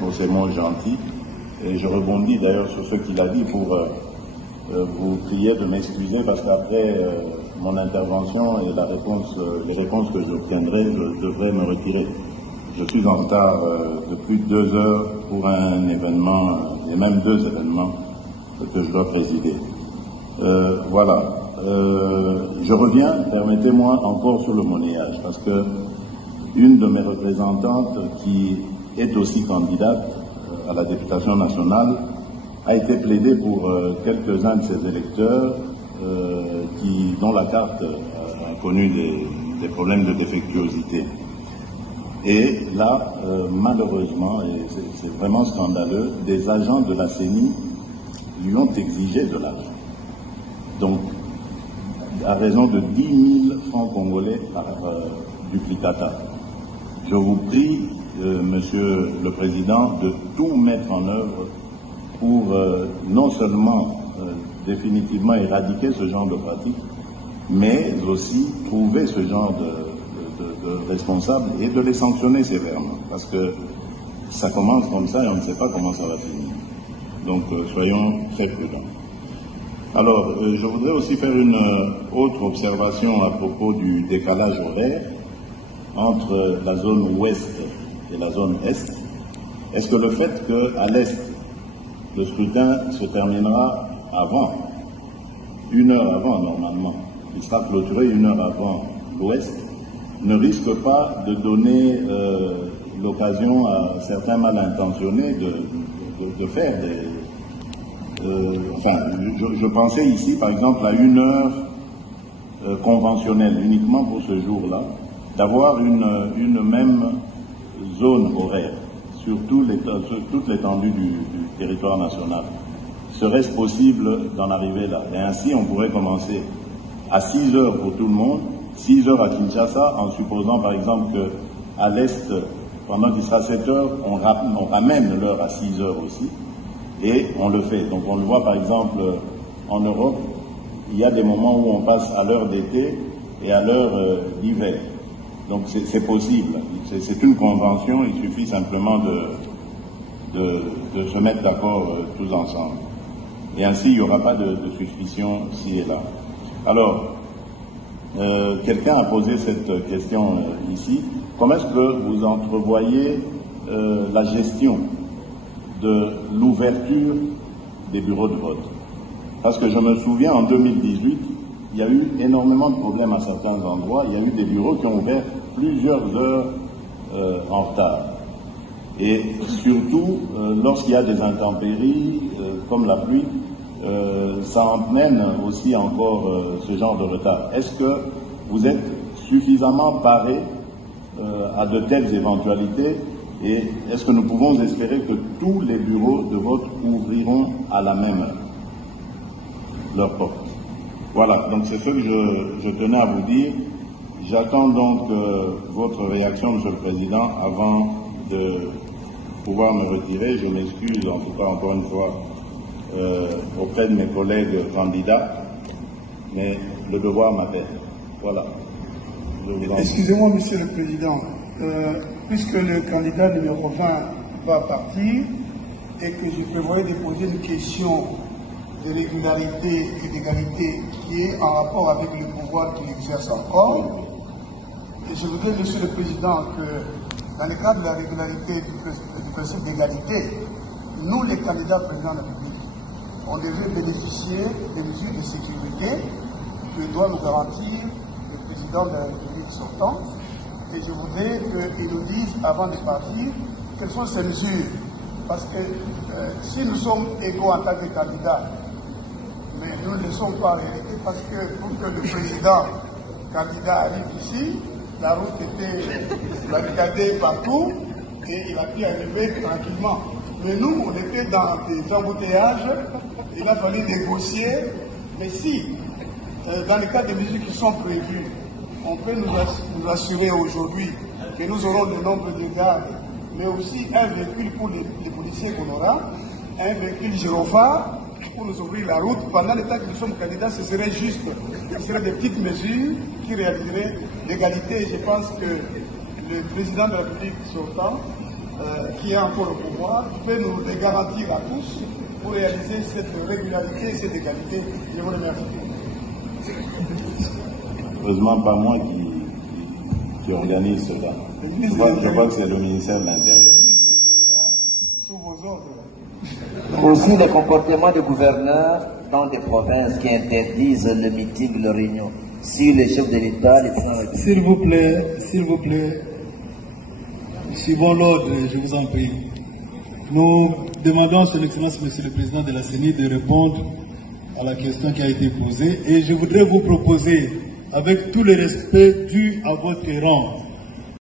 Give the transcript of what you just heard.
pour ces mots gentils. Et je rebondis d'ailleurs sur ce qu'il a dit pour vous prier de m'excuser parce qu'après mon intervention et les réponses que j'obtiendrai, je devrais me retirer. Je suis en retard de plus de 2 heures pour un événement, et même 2 événements que je dois présider. Voilà. Je reviens, permettez-moi, encore sur le monnayage, parce que une de mes représentantes, qui est aussi candidate à la députation nationale, a été plaidée pour quelques-uns de ses électeurs dont la carte a connu des problèmes de défectuosité. Et là, malheureusement, et c'est vraiment scandaleux, des agents de la CENI lui ont exigé de l'argent. Donc, à raison de 10 000 francs congolais par duplicata. Je vous prie, Monsieur le Président, de tout mettre en œuvre pour non seulement définitivement éradiquer ce genre de pratique, mais aussi trouver ce genre de responsables et de les sanctionner sévèrement. Parce que ça commence comme ça et on ne sait pas comment ça va finir. Donc soyons très prudents. Alors, je voudrais aussi faire une autre observation à propos du décalage horaire entre la zone ouest et la zone est. Est-ce que le fait qu'à l'est, le scrutin se terminera avant, 1 heure avant normalement, il sera clôturé 1 heure avant l'ouest, ne risque pas de donner l'occasion à certains mal intentionnés de faire des... je pensais ici, par exemple, à 1 heure conventionnelle, uniquement pour ce jour-là, d'avoir une même zone horaire sur toute l'étendue du territoire national. Serait-ce possible d'en arriver là? Et ainsi, on pourrait commencer à 6 heures pour tout le monde, 6 heures à Kinshasa, en supposant par exemple qu'à l'Est, pendant qu'il sera 7 heures, on ramène l'heure à 6 heures aussi, et on le fait. Donc on le voit par exemple en Europe, il y a des moments où on passe à l'heure d'été et à l'heure d'hiver. Donc c'est possible, c'est une convention, il suffit simplement de se mettre d'accord tous ensemble. Et ainsi, il n'y aura pas de suspicion ci et là. Alors, quelqu'un a posé cette question ici. Comment est-ce que vous entrevoyez la gestion de l'ouverture des bureaux de vote? Parce que je me souviens, en 2018, il y a eu énormément de problèmes à certains endroits. Il y a eu des bureaux qui ont ouvert plusieurs heures en retard. Et surtout, lorsqu'il y a des intempéries, comme la pluie, ça entraîne aussi encore ce genre de retard. Est-ce que vous êtes suffisamment paré à de telles éventualités et est-ce que nous pouvons espérer que tous les bureaux de vote ouvriront à la même heure leurs portes? Voilà, donc c'est ce que je tenais à vous dire. J'attends donc votre réaction, Monsieur le Président, avant de pouvoir me retirer. Je m'excuse en tout cas encore une fois auprès de mes collègues candidats, mais le devoir m'appelle. Voilà. Excusez-moi, Monsieur le Président, puisque le candidat numéro 20 va partir et que je prévoyais de poser une question de régularité et d'égalité qui est en rapport avec le pouvoir qu'il exerce encore, et je voudrais, Monsieur le Président, que dans le cadre de la régularité du principe d'égalité, nous, les candidats présidents de la République, on devait bénéficier des mesures de sécurité que doit nous garantir le président de la République sortant. Et je voudrais qu'il nous dise, avant de partir, quelles sont ces mesures. Parce que si nous sommes égaux en tant que candidats, mais nous ne sommes pas en réalité, parce que pour que le président candidat arrive ici, la route était barricadée partout et il a pu arriver tranquillement. Mais nous, on était dans des embouteillages, il a fallu négocier. Mais si, dans le cas des mesures qui sont prévues, on peut nous assurer aujourd'hui que nous aurons le nombre de gardes, mais aussi un véhicule pour les policiers qu'on aura, un véhicule gyrophare pour nous ouvrir la route. Pendant le temps que nous sommes candidats, ce serait juste, ce seraient des petites mesures qui réaliseraient l'égalité. Je pense que le président de la République sortant qui a encore le pouvoir, peut nous les garantir à tous pour réaliser cette régularité et cette égalité. Je vous remercie. Heureusement, pas moi qui organise cela. Je crois que c'est le ministère de l'Intérieur. Sous vos ordres. Aussi les comportements des gouverneurs dans des provinces qui interdisent le meeting, le réunion. Si les chefs de l'État, les présidents... S'il vous plaît, suivons l'ordre, je vous en prie. Nous demandons à son Excellence, Monsieur le Président de la CENI, de répondre à la question qui a été posée. Et je voudrais vous proposer, avec tout le respect dû à votre rang,